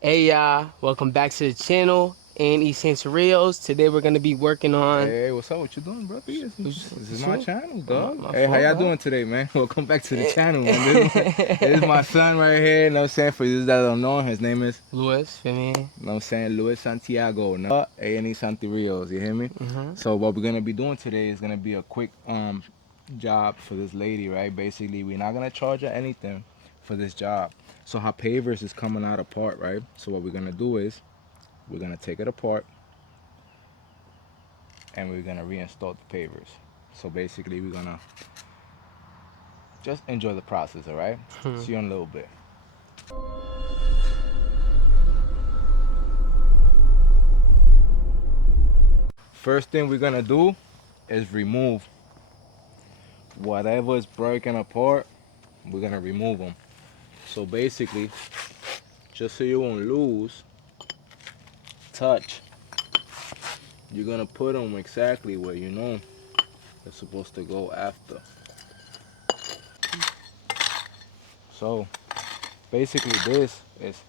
Hey y'all, welcome back to the channel, A&E SantiRios. Today we're gonna be working on. Hey, what's up? What you doing, bro? This is my So, channel, my, dog. my Hey, how fault, y'all bro. doing today, man? Welcome back to the channel, man. This is my son right here. You know what I'm saying? For you that don't know, his name is, Louis, feel me? you know what I'm saying, Luis Santiago. A&E SantiRios, you hear me? So what we're gonna be doing today is gonna be a quick job for this lady, right? Basically, we're not gonna charge her anything for this job. So her pavers is coming out apart, right? So what we're gonna do is we're gonna take it apart and we're gonna reinstall the pavers. So basically, we're gonna just enjoy the process, all right? See you in a little bit. First thing we're gonna do is remove whatever is breaking apart. We're gonna remove them. So basically, just so you won't lose touch, you're gonna put them exactly where you know they're supposed to go after. So basically, this is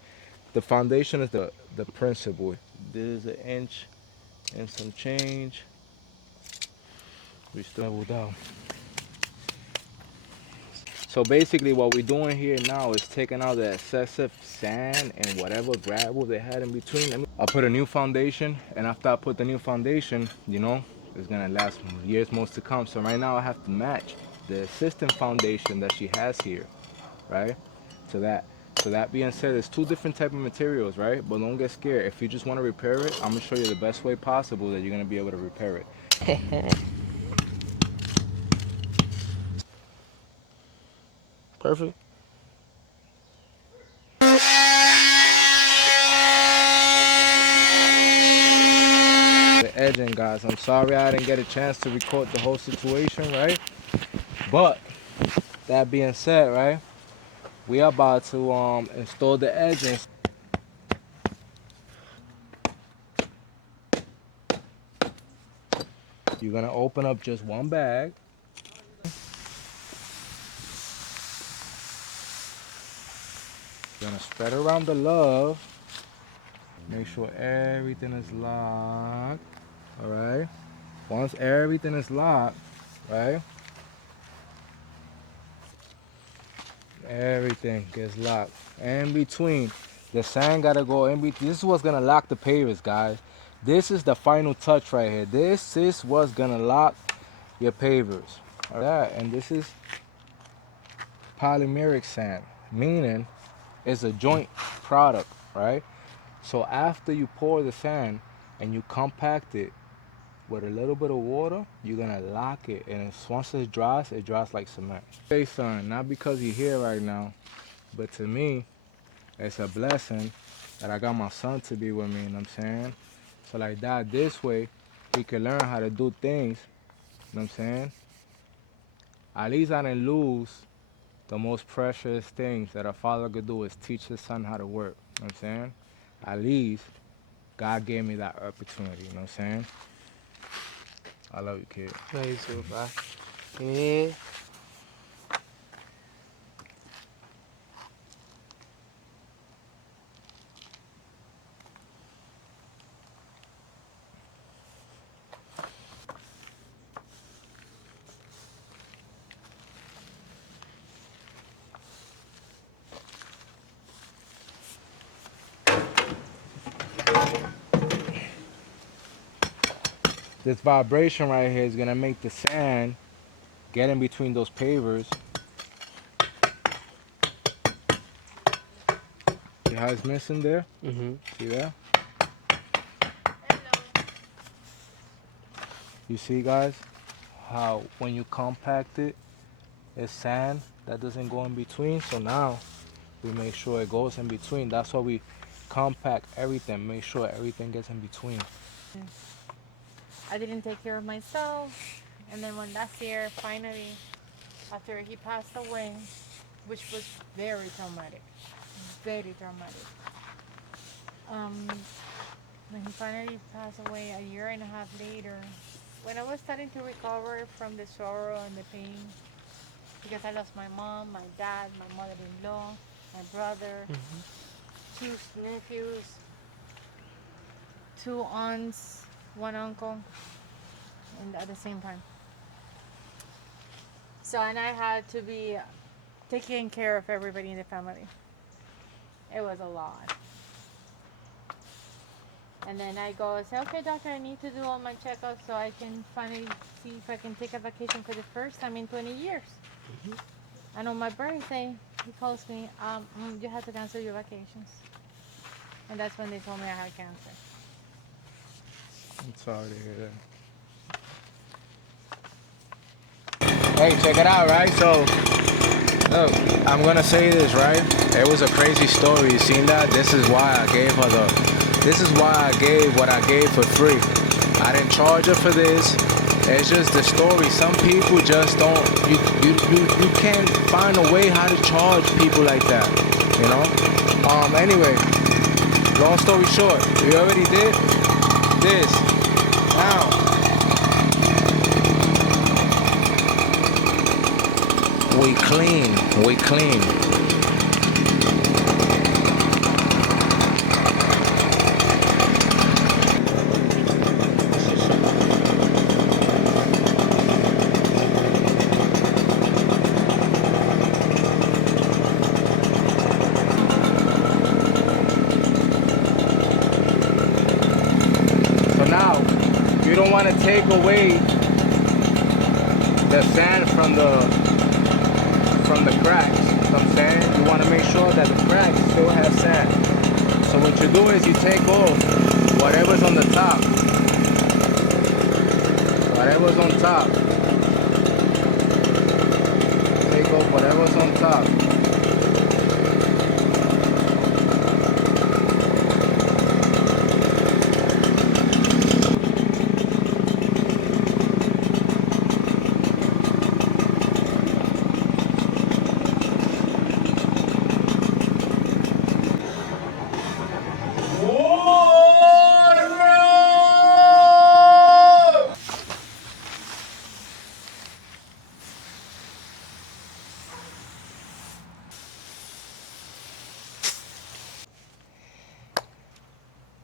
the foundation is the principle. This is an inch and some change. We still level down. So basically what we're doing here now is taking out the excessive sand and whatever gravel they had in between. I'll put a new foundation, and after I put the new foundation, you know, it's gonna last years most to come. So right now I have to match the existing foundation that she has here, right? To that. So that being said, there's two different type of materials, right? But don't get scared. If you just want to repair it, I'm gonna show you the best way possible that you're gonna be able to repair it. Perfect. The edging, guys. I'm sorry I didn't get a chance to record the whole situation, right? But that being said, right, we are about to install the edging. You're gonna open up just one bag. You're gonna spread around the love. Make sure everything is locked. All right. Once everything is locked, right, everything gets locked. In between, the sand gotta go in between. This is what's gonna lock the pavers, guys. This is the final touch right here. This is what's gonna lock your pavers. All right, and this is polymeric sand, meaning it's a joint product, right? So after you pour the sand and you compact it with a little bit of water, you're gonna lock it, and once it dries like cement. Hey son, not because you're here right now, but to me, it's a blessing that I got my son to be with me, you know what I'm saying? So like that, this way, he can learn how to do things, you know what I'm saying? At least I didn't lose the most precious things that a father could do is teach his son how to work, you know what I'm saying? At least God gave me that opportunity, you know what I'm saying? I love you, kid. No, you too, bro. Yeah. This vibration right here is gonna make the sand get in between those pavers. See how it's missing there? See that? You see, guys, how when you compact it, it's sand that doesn't go in between. So now we make sure it goes in between. That's why we compact everything, make sure everything gets in between. I didn't take care of myself. And then when last year, finally, after he passed away, which was very traumatic. Um, when he finally passed away a year and a half later, when I was starting to recover from the sorrow and the pain, because I lost my mom, my dad, my mother-in-law, my brother, two nephews, two aunts, one uncle, and at the same time. So, and I had to be taking care of everybody in the family. It was a lot. And then I go say, okay, doctor, I need to do all my checkups so I can finally see if I can take a vacation for the first time in 20 years. And on my birthday, he calls me, you have to cancel your vacations. And that's when they told me I had cancer. I'm sorry to hear that. Hey, check it out, right? So, look, I'm gonna say this, right? It was a crazy story. You seen that? This is why I gave her this is why I gave what I gave for free. I didn't charge her for this. It's just the story. Some people just don't, you can't find a way how to charge people like that, you know? Anyway, long story short, we already did this. Now, we clean. So now, you don't want to take away the sand from the cracks. You know what I'm saying? You want to make sure that the cracks still have sand. So what you do is you take off whatever's on the top. Whatever's on top. Take off whatever's on top.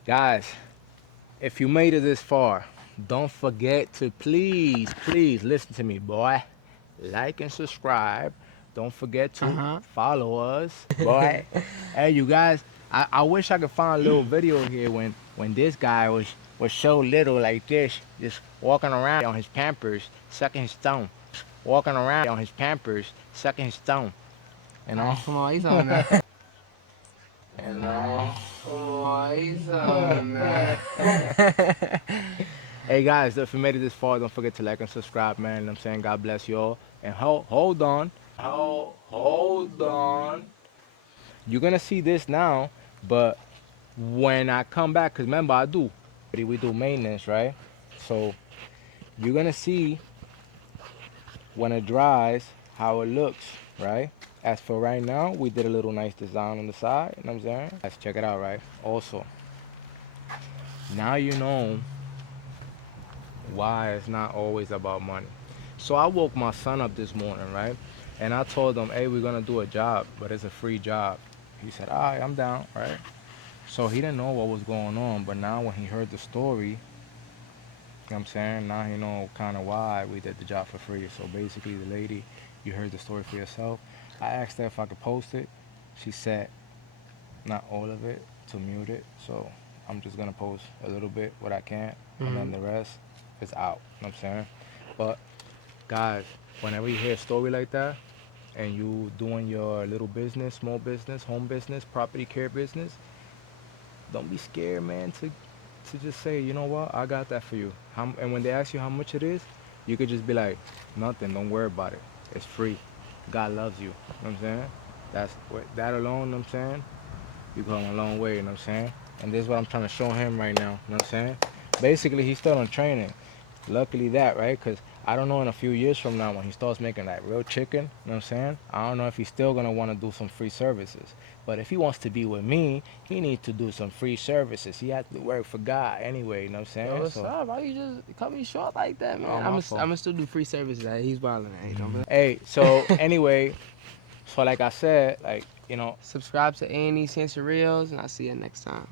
Guys, if you made it this far, don't forget to please listen to me, boy. Like and subscribe. Don't forget to follow us, boy. Hey, you guys, I wish I could find a little video here when this guy was so little like this, just walking around on his Pampers, sucking his thumb. Walking around on his Pampers, sucking his thumb. You know? Come on, he's on that. You know? Oh, he's on that. Hey guys, if you made it this far, don't forget to like and subscribe, man. You know what I'm saying? God bless you all. And hold on. Hold on. You're gonna see this now, but when I come back, because remember we do maintenance, right? So you're gonna see when it dries how it looks, right? As for right now, we did a little nice design on the side, you know what I'm saying? Let's check it out, right? Also, now you know why it's not always about money. So I woke my son up this morning, right? And I told him, hey, we're gonna do a job, but it's a free job. He said, all right, I'm down, right? So he didn't know what was going on, but now when he heard the story, you know what I'm saying? Now he know kind of why we did the job for free. So basically the lady, you heard the story for yourself. I asked her if I could post it. She said, not all of it, to mute it. So I'm just gonna post a little bit what I can, and then the rest is out, you know what I'm saying? But guys, whenever you hear a story like that and you doing your little business, small business, home business, property care business, don't be scared, man, to just say, you know what, I got that for you. And when they ask you how much it is, you could just be like, nothing, don't worry about it. It's free. God loves you. You know what I'm saying? That alone, you know what I'm saying? You come a long way, you know what I'm saying? And this is what I'm trying to show him right now, you know what I'm saying? Basically, he's still in training. Luckily that, right? Because I don't know in a few years from now when he starts making that real chicken, you know what I'm saying? I don't know if he's still going to want to do some free services. But if he wants to be with me, he needs to do some free services. He has to work for God anyway, you know what I'm saying? Yo, what's up? Why you just cut me short like that, man? my I'm fault. gonna still do free service. That he's wilding. Hey, don't be- Hey, so anyway, so like I said, like You know, Subscribe to A&E SantiRios, and I'll see you next time.